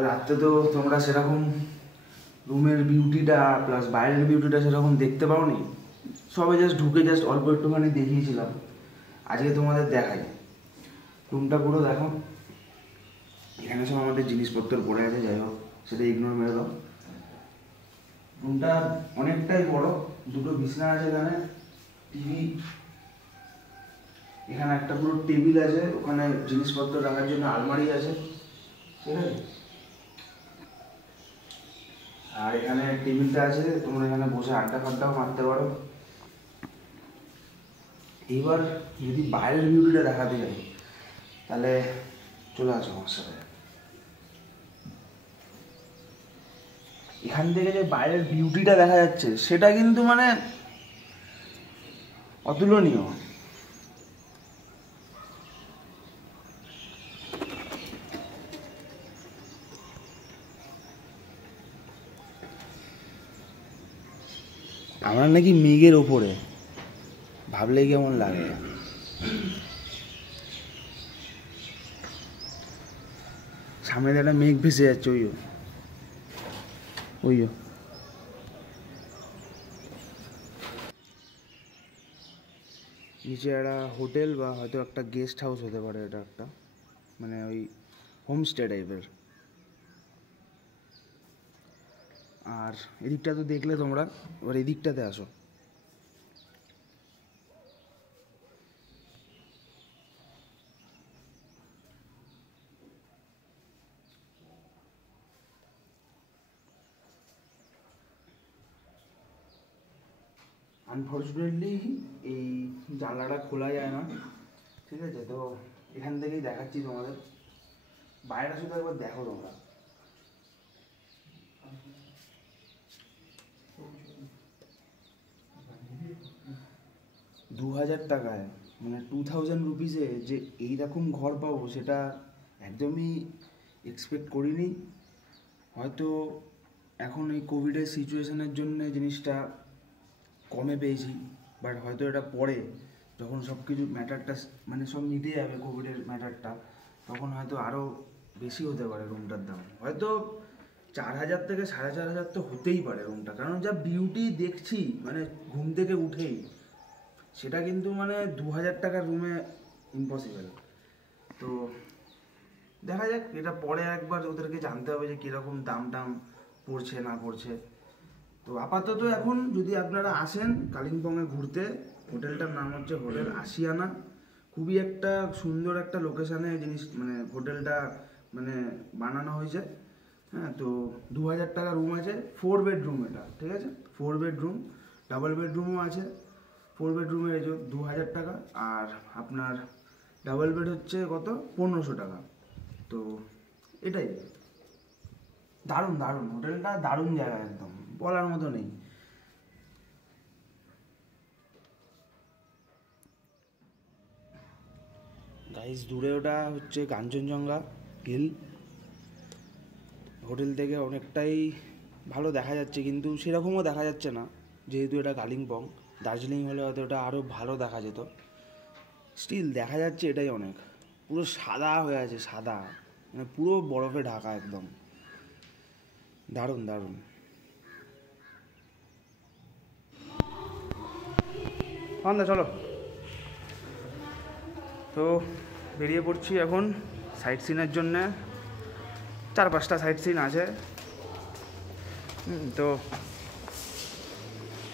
কাল রাতে তো তোমরা সেরকম রুমের বিউটিটা প্লাস বাইরের বিউটিটা সেরকম দেখতে পাওনি, সবাই জাস্ট ঢুকে জাস্ট অল্প একটুখানি দেখিয়েছিলাম। আজকে তোমাদের দেখাই, রুমটা পুরো দেখো। এখানে সব আমাদের জিনিসপত্র পড়ে আছে, যাই হোক সেটা ইগনোর মেরে দাও। রুমটা অনেকটাই বড়, দুটো বিছনা আছে এখানে, টিভি, এখানে একটা পুরো টেবিল আছে, ওখানে জিনিসপত্র রাখার জন্য আলমারি আছে, ঠিক আছে। আর এখানে টেবিলটা আছে, তোমরা এখানে বসে আড্ডা ফাড্ডাও মারতে পারো। এইবার যদি বাইরের ভিউটা দেখাতে যাই তাহলে চলে আসো আমার সাথে। এখান থেকে যে বাইরের বিউটিটা দেখা যাচ্ছে সেটা কিন্তু মানে অতুলনীয়। আমরা নাকি মেঘের ওপরে, ভাবলেই কেমন লাগে। সামনে একটা মেঘ ভেসে যাচ্ছে, ওইও নিচে একটা হোটেল বা হয়তো একটা গেস্ট হাউস হতে পারে, এটা একটা মানে ওই হোমস্টে টাইপের। আর এদিকটা তো দেখলে তোমরা, এবার এদিকটাতে আসো। আনফর্চুনেটলি এই জানলাটা খোলা যায় না, ঠিক আছে। তো এখান থেকেই দেখাচ্ছি তোমাদের, বাইরেটা শুধু একবার দেখো তোমরা। $2000 মানে 2000 রুপিসে যে এইরকম ঘর পাবো সেটা একদমই এক্সপেক্ট করিনি। হয়তো এখন এই কোভিডের সিচুয়েশনের জন্য জিনিসটা কমে পেয়েছি, বাট হয়তো এটা পরে যখন সব কিছু ম্যাটারটা মানে সব মিটে যাবে, কোভিডের ম্যাটারটা, তখন হয়তো আরও বেশি হতে পারে রুমটার দাম। হয়তো 4000 থেকে 4500 তো হতেই পারে রুমটা, কারণ যা বিউটি দেখছি মানে ঘুম থেকে উঠেই, সেটা কিন্তু মানে 2000 রুমে ইম্পসিবল। তো দেখা যাক, এটা পরে একবার ওদেরকে জানতে হবে যে কীরকম দাম টাম পড়ছে না পড়ছে। তো আপাতত এখন যদি আপনারা আসেন কালিম্পংয়ে ঘুরতে, হোটেলটার নাম হচ্ছে হোটেল আশিয়ানা। খুবই একটা সুন্দর একটা লোকেশানে জিনিস মানে হোটেলটা মানে বানানো হয়েছে। হ্যাঁ, তো 2000 রুম আছে, 4 বেডরুম এটা, ঠিক আছে। 4 বেডরুম, ডাবল বেডরুমও আছে। 4 বেডরুমের এই যে 2000, আর আপনার ডাবল বেড হচ্ছে কত 1500। তো এটাই দারুণ দারুণ হোটেলটা, দারুণ জায়গা, একদম বলার মতো নেই। গাইস দূরে ওটা হচ্ছে কাঞ্চনজঙ্ঘা হিল, হোটেল থেকে অনেকটাই ভালো দেখা যাচ্ছে, কিন্তু সেরকমও দেখা যাচ্ছে না যেহেতু এটা কালিম্পং। দার্জিলিং হলে হয়তো ওটা আরও ভালো দেখা যেত, স্টিল দেখা যাচ্ছে এটাই অনেক। পুরো সাদা হয়ে আছে, সাদা মানে পুরো বরফে ঢাকা, একদম দারুণ দারুণ। আন্দা চলো, তো বেরিয়ে পড়ছি এখন সাইট সিনের জন্যে। 4-5টা সাইট সিন আছে, তো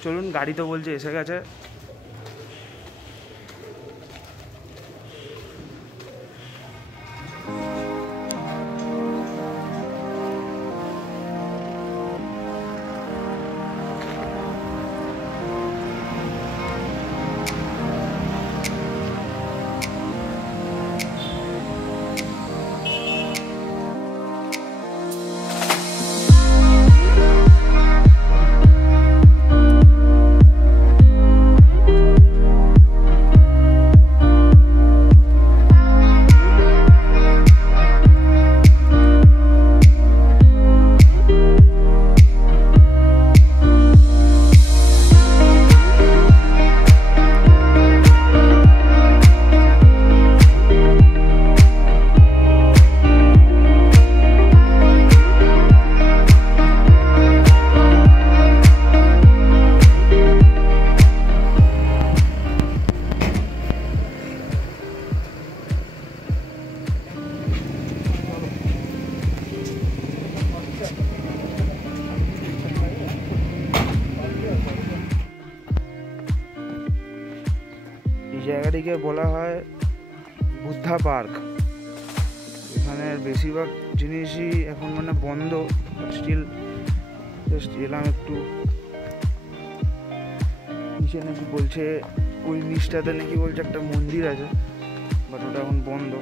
চলুন, গাড়ি তো বলছে এসে গেছে। জায়গাটিকে বলা হয় বুদ্ধা পার্ক। এখানের বেশিরভাগ জিনিসই এখন মানে বন্ধ, স্টিল জাস্ট এলাম একটু। নিচে নাকি বলছে ওই নিচটাতে নাকি বলছে একটা মন্দির আছে, বাট ওটা এখন বন্ধ।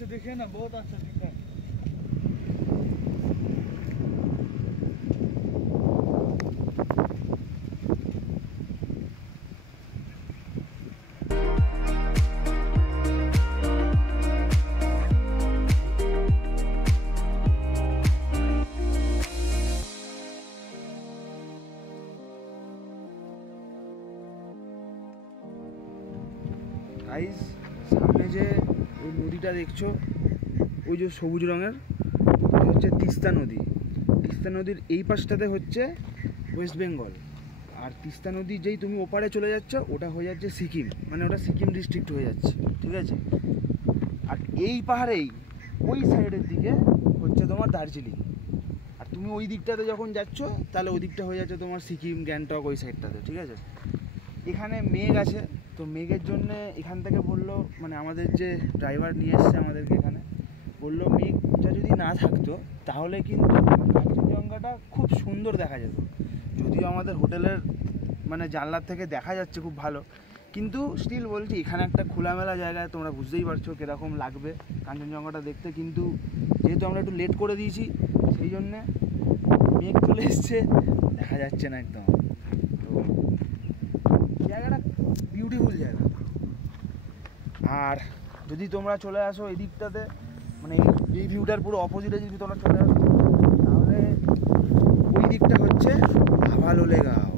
से देखे ना, बहुत अच्छा दिखता है। গাইস, সামনে যে ওই নদীটা দেখছো, ওই যে সবুজ রঙের, হচ্ছে তিস্তা নদী। তিস্তা নদীর এই পাশটাতে হচ্ছে ওয়েস্ট বেঙ্গল, আর তিস্তা নদী যেই তুমি ওপারে চলে যাচ্ছ ওটা হয়ে যাচ্ছে সিকিম, মানে ওটা সিকিম ডিস্ট্রিক্ট হয়ে যাচ্ছে, ঠিক আছে। আর এই পাহাড়েই ওই সাইডের দিকে হচ্ছে তোমার দার্জিলিং, আর তুমি ওই দিকটাতে যখন যাচ্ছ তাহলে ওই দিকটা হয়ে যাচ্ছে তোমার সিকিম, গ্যাংটক, ওই সাইডটাতে, ঠিক আছে। এখানে মেঘ আছে, তো মেঘের জন্যে এখান থেকে বললো, মানে আমাদের যে ড্রাইভার নিয়ে এসছে আমাদেরকে এখানে, বললো মেঘটা যদি না থাকতো তাহলে কিন্তু কাঞ্চনজঙ্ঘাটা খুব সুন্দর দেখা যেত। যদিও আমাদের হোটেলের মানে জানলার থেকে দেখা যাচ্ছে খুব ভালো, কিন্তু স্টিল বলছি এখানে একটা খোলামেলা জায়গায়, তোমরা বুঝতেই পারছো কীরকম লাগবে কাঞ্চনজঙ্ঘাটা দেখতে। কিন্তু যেহেতু আমরা একটু লেট করে দিয়েছি, সেই জন্যে মেঘ চলে এসছে, দেখা যাচ্ছে না একদম। তো জায়গাটা বিউটিফুল জায়গা। আর যদি তোমরা চলে আসো এই দিকটাতে, মানে এই ভিউটার পুরো অপোজিটে যদি তোমরা চলে আসো, তাহলে ওই দিকটা হচ্ছে লাভালোলেগাঁও।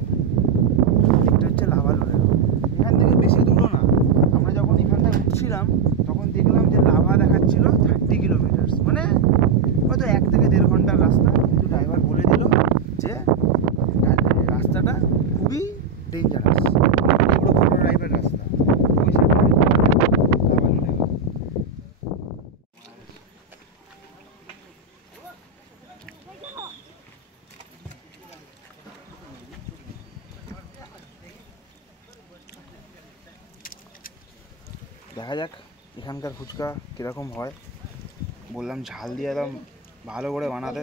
দিকটা হচ্ছে লাভালোলেগাঁও। এখান থেকে বেশি দূরও না। আমরা যখন এখানটায় উঠছিলাম তখন দেখলাম যে লাভা দেখাচ্ছিল 30 কিলোমিটার, মানে হয়তো 1 থেকে 1.5 ঘন্টার রাস্তা। কিন্তু ড্রাইভার বলে দিল যে রাস্তাটা খুবই ডেঞ্জারাস, পুরো বড় টাইপের রাস্তা। ওই সাইডে লাভালোলেগাঁও। দেখা যাক এখানকার ফুচকা কীরকম হয়। বললাম ঝাল দিয়ে একদম ভালো করে বানাতে।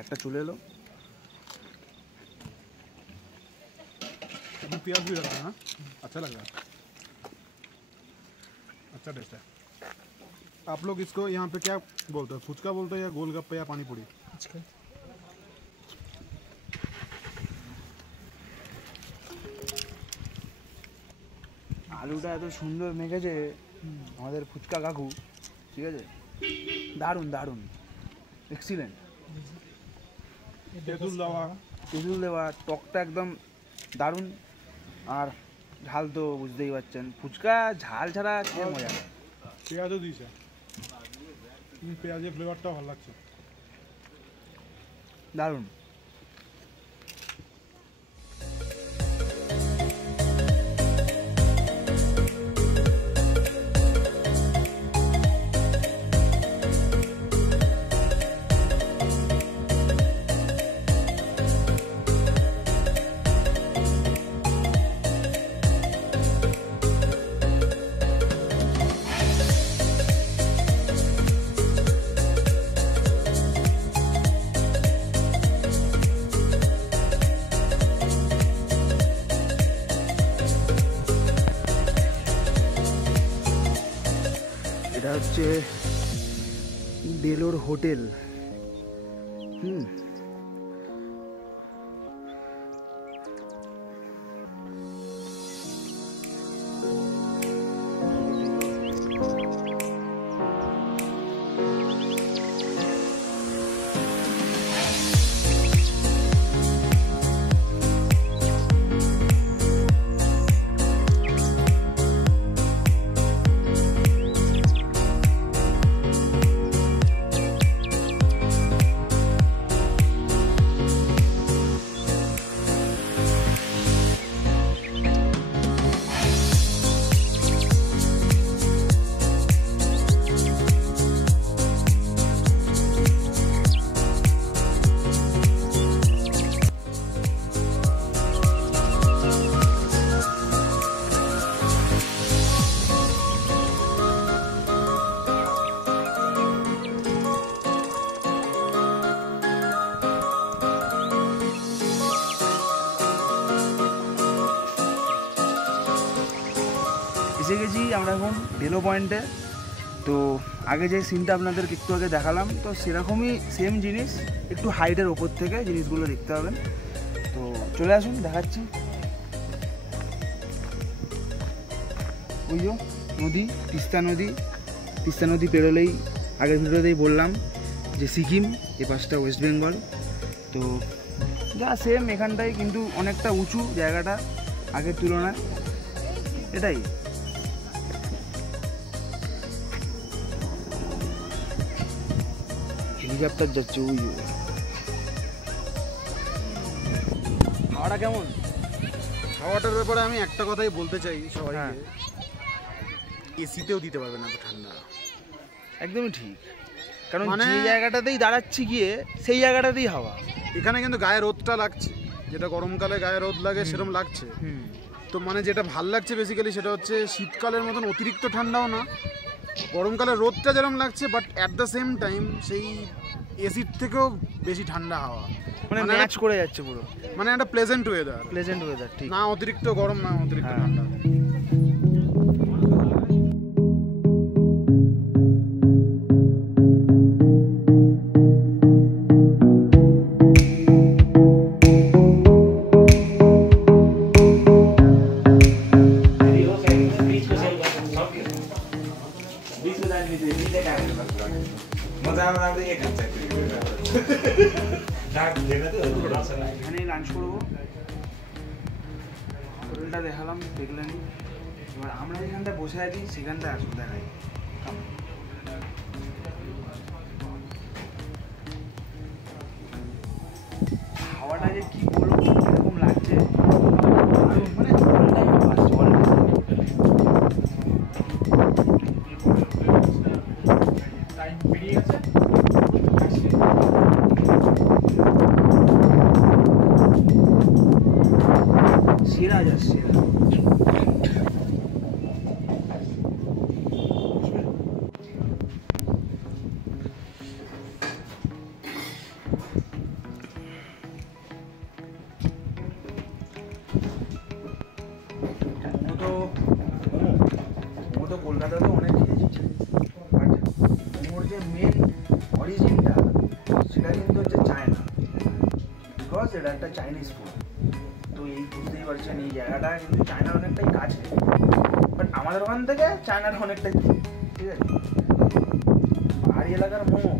একটা চলে এলো। अभी प्याज भी डाला है ना, अच्छा लग रहा है, अच्छा टेस्ट है। आप लोग इसको यहाँ पे क्या बोलते हो, फुचका बोलते हो या गोलगप्पे या पानी पूरी? আলুটা এত সুন্দর মেখেছে আমাদের ফুচকা কাকু, ঠিক আছে। দারুণ দারুণ, এক্সিলেন্ট। তেঁতুল দেওয়া, টকটা একদম দারুণ। আর ঝাল তো বুঝতেই পারছেন, ফুচকা ঝাল ছাড়া খেয়ে মজা নেই। পেঁয়াজও দিয়েছে, পেঁয়াজের ফ্লেভারটাও ভালো লাগছে, দারুণ। এটা হচ্ছে বেলোর হোটেল। এসে গেছি আমরা এখন ডেলো পয়েন্টে। তো আগে যে সিনটা আপনাদেরকে একটু আগে দেখালাম, তো সেরকমই সেম জিনিস, একটু হাইটের ওপর থেকে জিনিসগুলো দেখতে হবেন। তো চলে আসুন, দেখাচ্ছি। ওই যে নদী, তিস্তা নদী পেরোলেই, আগের ভিডিওতেই বললাম যে সিকিম, এ পাশটা ওয়েস্ট বেঙ্গল। তো যা সেম এখানটাই, কিন্তু অনেকটা উঁচু জায়গাটা আগের তুলনায়, এটাই। হেলিকপ্টার যাচ্ছে ওই। হাওয়াটা কেমন? হাওয়াটার ব্যাপারে আমি একটা কথাই বলতে চাই সবাইকে, এসিতেও দিতে পারবে না তো ঠান্ডা। একদমই ঠিক, কারণ যে জায়গাটাতেই দাঁড়াচ্ছি গিয়ে সেই জায়গাটাতেই হাওয়া। এখানে কিন্তু গায়ে রোদটা লাগছে, যেটা গরমকালে গায়ে রোদ লাগে সেরকম লাগছে। তো মানে যেটা ভাল লাগছে বেসিক্যালি সেটা হচ্ছে শীতকালের মতন অতিরিক্ত ঠান্ডাও না, গরমকালে রোদটা যেরকম লাগছে, but at the same time সেই এসির থেকেও বেশি ঠান্ডা হাওয়া, মানে ম্যাচ করে যাচ্ছে পুরো, মানে একটা প্লেজেন্ট ওয়েদার, ঠিক না অতিরিক্ত গরম না অতিরিক্ত ঠান্ডা। এখানেই লাঞ্চ করবো, হোটেলটা দেখালাম, দেখলেন। এবার আমরা যেখানটা বসে আছি সেখানটা আসুন দেখাই। হাওয়াটা যে কি বলবো, এরকম লাগছে মানে সেরা যাচ্ছে। তো কলকাতাতে অনেক খেয়েছি, বাট মোর যে মেন অরিজিনটা সেটা কিন্তু হচ্ছে চায়না, বিকজ এটা একটা চাইনিজ ফুড। তো এই বুঝতেই পারছেন এই জায়গাটা কিন্তু চায়নার অনেকটাই কাছে, বাট আমাদের ওখান থেকে চায়নার অনেকটাই দূর, ঠিক আছে। পাহাড়ি এলাকার মোমো,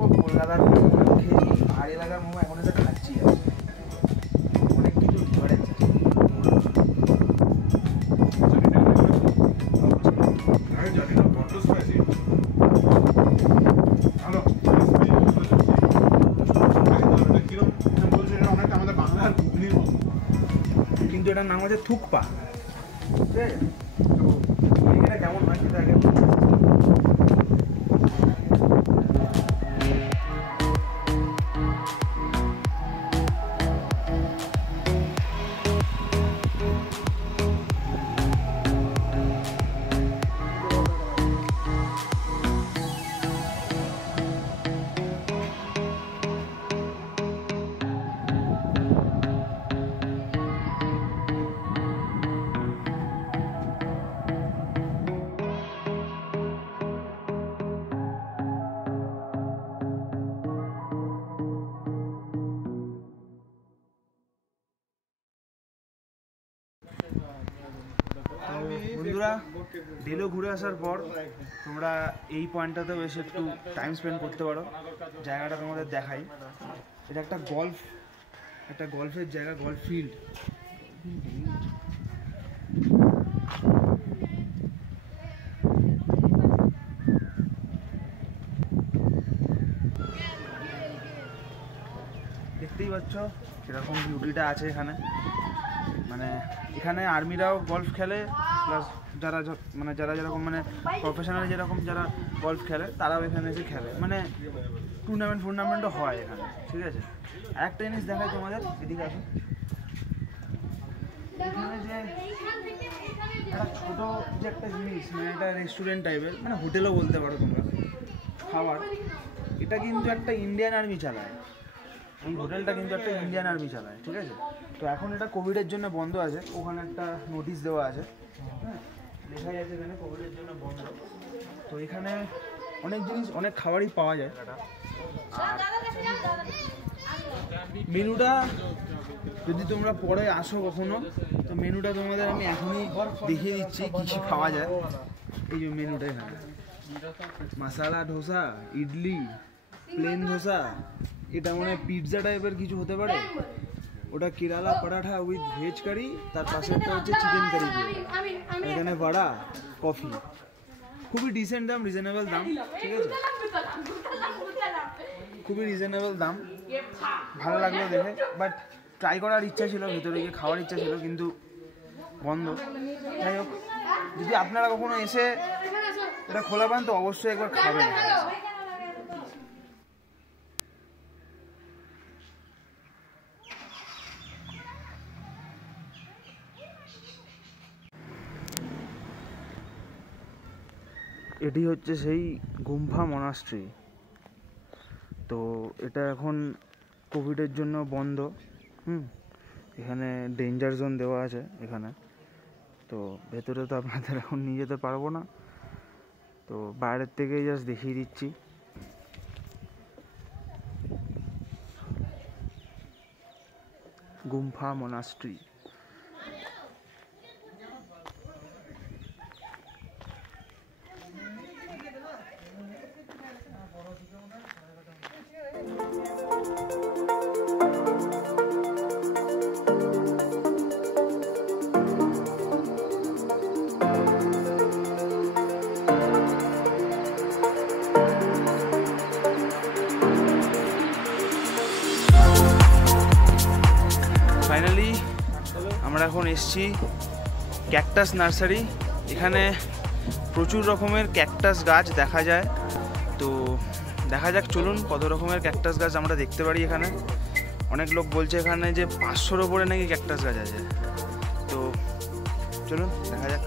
ও কলকাতার মোমো অনেক খেয়েছি, পাহাড়ি এলাকার মোমো এখন এটা খাচ্ছি আর অনেক কিছু ডিফারেন্স আছে। কিন্তু এটার নাম হচ্ছে থুকপা, ঠিক আছে। তো এটা কেমন হয় সেটা আগে বন্ধুরা, ডেলো ঘুরে আসার পর তোমরা এই পয়েন্টটাতেও এসে একটু টাইম স্পেন্ড করতে পারো। জায়গাটা তোমাদের দেখাই, এটা একটা গল্ফের জায়গা, গল্ফ ফিল্ড। দেখতেই পাচ্ছ সেরকম বিউটিটা আছে এখানে, মানে এখানে আর্মিরাও গল্ফ খেলে, প্লাস যারা মানে যারা যেরকম মানে প্রফেশনাল যেরকম যারা গল্ফ খেলে তারাও এখানে এসে খেলে, মানে টুর্নামেন্টও হয় এখানে, ঠিক আছে। আর একটা জিনিস দেখাই তোমাদের, এদিকে আসো। এখানে যে একটা ছোটো যে একটা জিনিস, মানে একটা রেস্টুরেন্ট টাইপের, মানে হোটেলও বলতে পারো তোমরা, খাবার, এটা কিন্তু একটা ইন্ডিয়ান আর্মি চালায়। এই হোটেলটা কিন্তু একটা ইন্ডিয়ান আর্মি চালায়, ঠিক আছে। তো এখন এটা কোভিডের জন্য বন্ধ আছে, ওখানে একটা নোটিশ দেওয়া আছে, হ্যাঁ। লেখাই আছে এখানে কোভিডের জন্য বন্ধ। তো এখানে অনেক জিনিস, অনেক খাবারই পাওয়া যায়। আর মেনুটা যদি তোমরা পরে আসো কখনো, তো মেনুটা তোমাদের আমি এখনই দেখিয়ে দিচ্ছি কী কী পাওয়া যায়। এই যে মেনুটা এখানে মশালা ধোসা, ইডলি, প্লেন ধোসা, এটা মানে পিৎজা টাইপের কিছু হতে পারে, ওটা কেরালা পরাঠা উইথ ভেজ কারি, তার পাশে একটা হচ্ছে চিকেন কারি, এখানে বড়া, কফি। খুবই ডিসেন্ট দাম, রিজনেবল দাম, ঠিক আছে, খুবই রিজনেবল দাম। ভালো লাগলো দেখে, বাট ট্রাই করার ইচ্ছা ছিল, ভিতরে গিয়ে খাওয়ার ইচ্ছা ছিল, কিন্তু বন্ধ। যাই হোক, যদি আপনারা কখনো এসে এটা খোলা পান তো অবশ্যই একবার খাবেন। এটি হচ্ছে সেই গুম্ফা মনাস্ট্রি। তো এটা এখন কোভিডের জন্য বন্ধ। এখানে ডেঞ্জার জোন দেওয়া আছে এখানে, তো ভেতরে তো আপনাদের এখন নিয়ে যেতে পারবো না, তো বাইরের থেকেই জাস্ট দেখিয়ে দিচ্ছি। গুম্ফা মনাস্ট্রি। ফাইনালি আমরা এখন এসেছি ক্যাকটাস নার্সারি। এখানে প্রচুর রকমের ক্যাকটাস গাছ দেখা যায়, তো দেখা যাক, চলুন কত রকমের ক্যাকটাস গাছ আমরা দেখতে পারি এখানে। অনেক লোক বলছে এখানে যে 500-র ওপরে নাকি ক্যাকটাস গাছ আছে, তো চলুন দেখা যাক।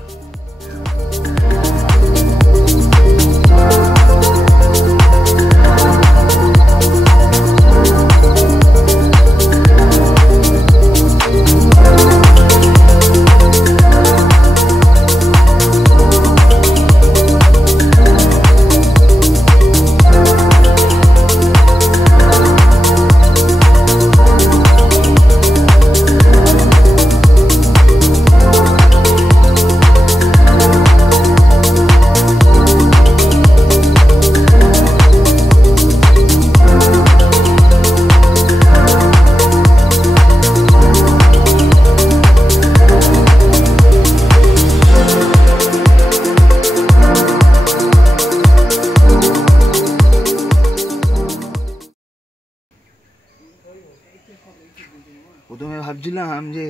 প্রথমে ভাবছিলাম যে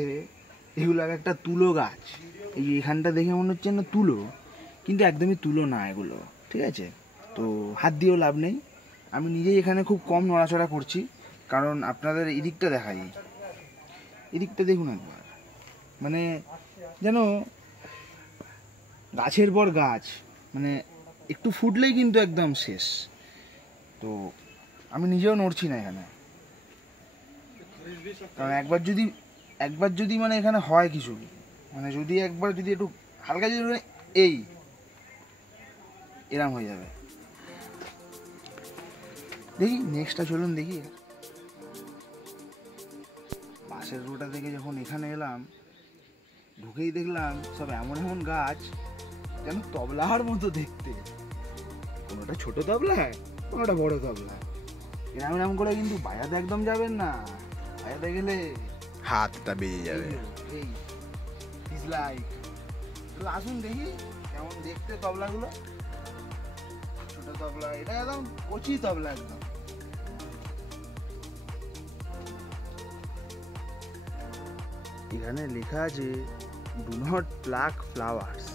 এগুলো একটা তুলো গাছ, এই এখানটা দেখে মনে হচ্ছে না তুলো, কিন্তু একদমই তুলো না এগুলো, ঠিক আছে। তো হাত দিয়েও লাভ নেই, আমি নিজেই এখানে খুব কম নড়াচড়া করছি, কারণ আপনাদের এদিকটা দেখাই, এদিকটা দেখুন একবার, মানে যেন গাছের পর গাছ, মানে একটু ফুটলেই কিন্তু একদম শেষ। তো আমি নিজেও নড়ছি না এখানে, কারণ একবার যদি মানে এখানে হয় কিছু, মানে যদি একবার যদি একটু হালকা যদি এই এরম হয়ে যাবে। দেখি নেক্সটটা, চলুন দেখি। পাশের রোডটা থেকে যখন এখানে এলাম, ঢুকেই দেখলাম সব এমন এমন গাছ যেন তবলার মতো দেখতে, কোনোটা ছোট তবলা, কোনোটা বড় তবলা। এরকম এরকম করে কিন্তু বাজাতে একদম যাবেন না, বাজাতে গেলে হাতটা বেরিয়ে যাবে। এই ডিসলাইক। আসুন দেখি কেমন দেখতে তবলাগুলো, ছোট তবলা, এটা একদম কচি তবলা একদম। এখানে লেখা আছে ডু নট প্লাক ফ্লাওয়ার্স।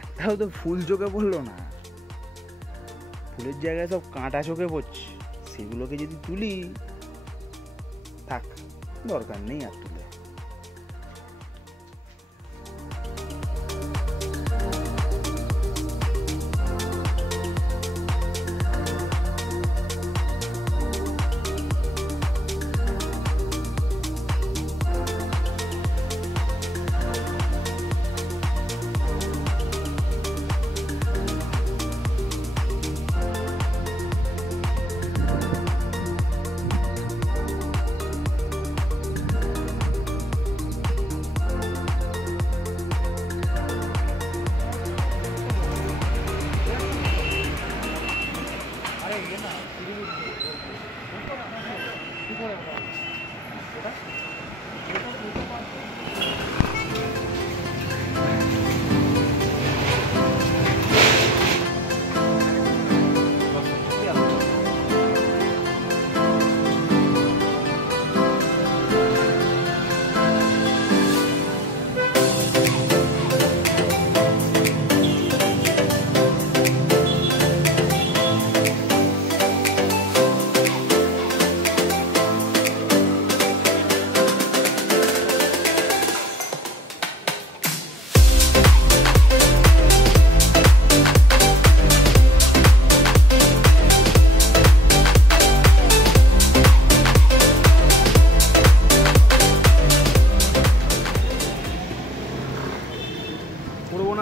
একটাও তো ফুল চোখে পড়লো না, ফুলের জায়গায় সব কাঁটা চোখে পড়ছে, সেগুলোকে যদি তুলি, থাক, দরকার নেই আর তুলে।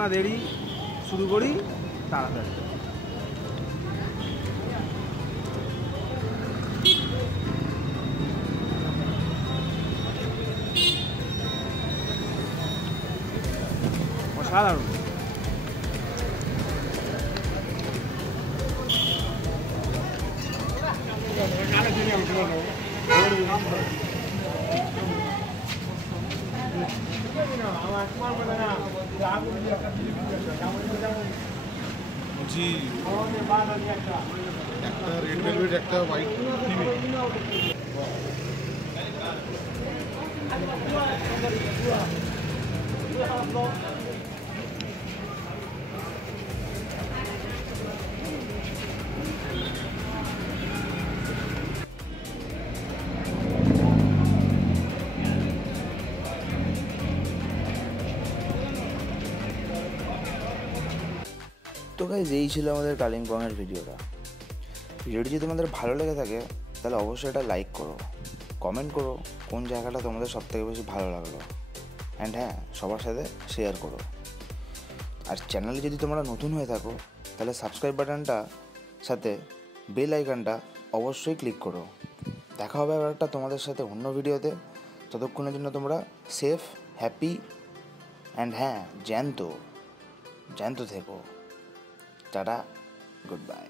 না দেরি, শুরু করি তাড়াতাড়ি। অসাধারণ। জি, একটা রেড ভেলভেট, একটা হোয়াইট ক্রিমি। তো গাইজ এই ছিল আমাদের কালিম্পংয়ের ভিডিওটা। ভিডিওটি যদি তোমাদের ভালো লেগে থাকে তাহলে অবশ্যই এটা লাইক করো, কমেন্ট করো কোন জায়গাটা তোমাদের সবথেকে বেশি ভালো লাগলো, অ্যান্ড হ্যাঁ সবার সাথে শেয়ার করো। আর চ্যানেলে যদি তোমরা নতুন হয়ে থাকো তাহলে সাবস্ক্রাইব বাটনটা সাথে বেল আইকনটা অবশ্যই ক্লিক করো। দেখা হবে আবার একটা তোমাদের সাথে অন্য ভিডিওতে। ততক্ষণের জন্য তোমরা সেফ, হ্যাপি অ্যান্ড হ্যাঁ জ্যান্ত থেকো। Tata, good bye.